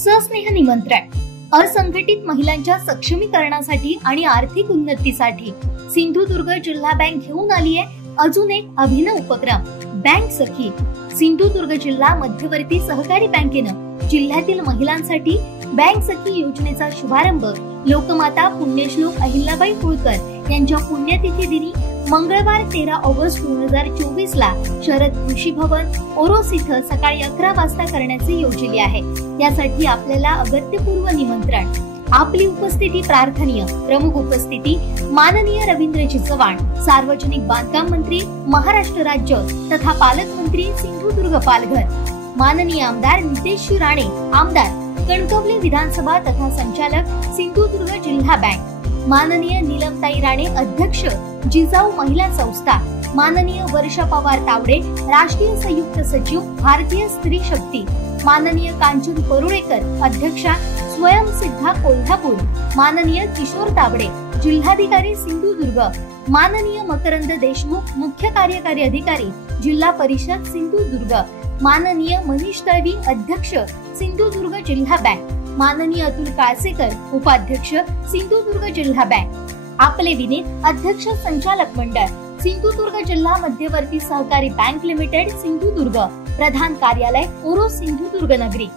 सस्नेह निमंत्रण असंघटित महिलांच्या सक्षमीकरणासाठी आणि आर्थिक उन्नतीसाठी सिंधुदुर्ग जिल्हा बँक घेऊन आली आहे अजून एक अभिनव उपक्रम बँक सखी। सिंधुदुर्ग जिल्हा मध्यवर्ती सहकारी बँकेनं जिल्ह्यातील महिलांसाठी बँक सखी योजनेचा शुभारंभ लोकमाता पुण्यश्लोक अहिल्याबाई होळकर यांच्या पुण्यतिथी दिनी मंगळवार 13 ऑगस्ट 2024 ला शरद कृषी भवन ओरोस इथं सकाळी 11 वाजता करण्याचे योजले आहे। यासाठी आपल्याला अगत्यपूर्व निमंत्रण। आपली उपस्थिती प्रार्थनीय। प्रमुख उपस्थिती माननीय रवींद्रजी चव्हाण, सार्वजनिक बांधकाम मंत्री महाराष्ट्र राज्य तथा पालकमंत्री सिंधुदुर्ग पालघर, माननीय आमदार नितेश राणे आमदार कणकवली विधानसभा तथा संचालक सिंधुदुर्ग जिल्हा बँक, माननीय नीलमताई राणे अध्यक्ष जिजाऊ महिला संस्था, माननीय वर्षा पवार तावडे राष्ट्रीय संयुक्त सचिव भारतीय स्त्री शक्ती, माननीय कांचन परुळेकर अध्यक्षा स्वयंसिद्धा कोल्हापूर, माननीय किशोर तावडे जिल्हाधिकारी सिंधुदुर्ग, माननीय मकरंद देशमुख मुख्य कार्यकारी अधिकारी जिल्हा परिषद सिंधुदुर्ग, माननीय मनीष दळवी अध्यक्ष सिंधुदुर्ग जिल्हा बँक, माननीय अतुल काळसेकर उपाध्यक्ष सिंधुदुर्ग जिल्हा बँक। आपले विनीत अध्यक्ष संचालक मंडळ सिंधुदुर्ग जिल्हा मध्यवर्ती सहकारी बँक लिमिटेड सिंधुदुर्ग, प्रधान कार्यालय ओरोस सिंधुदुर्ग नगरी।